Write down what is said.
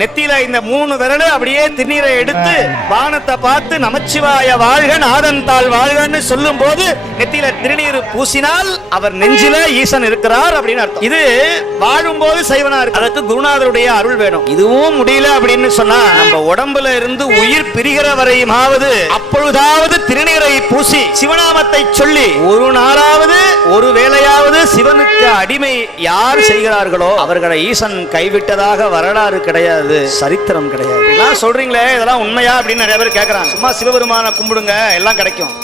நெத்தியில இந்த 3 விரல் அப்படியே திருநீரை எடுத்து வானத்தை பார்த்து நமச்சிவாய வாழ்க நாதன் தாள் வாழ்கன்னு சொல்லும் போது நெத்தியில திருநீர் பூசினால் அவர் நெஞ்சில ஈசன் இருக்கிறார் அப்படின்னு அர்த்தம். இது வாழும் போது சைவனா இருக்கு. அதுக்கு குருநாதருடைய அருள் வேணும். இதுவும் முடியல அப்படின்னு சொன்னா நம்ம உடம்புல இருந்து உயிர் பிரிகிற வரையுமாவது அப்பொழுதாவது திருநீரை பூசி சிவநாமத்தை சொல்லி ஒரு நாளாவது ஒரு வேளையாவது சிவனுக்கு அடிமை யார் செய்கிறார்களோ அவர்களை ஈசன் கைவிட்டதாக வரலாறு கிடையாது, சரித்திரம் கிடையாது. இதெல்லாம் சொல்றீங்களே, இதெல்லாம் உண்மையா அப்படின்னு நிறைய பேர் கேட்கறாங்க. சும்மா சிவபெருமான கும்பிடுங்க எல்லாம் கிடைக்கும்.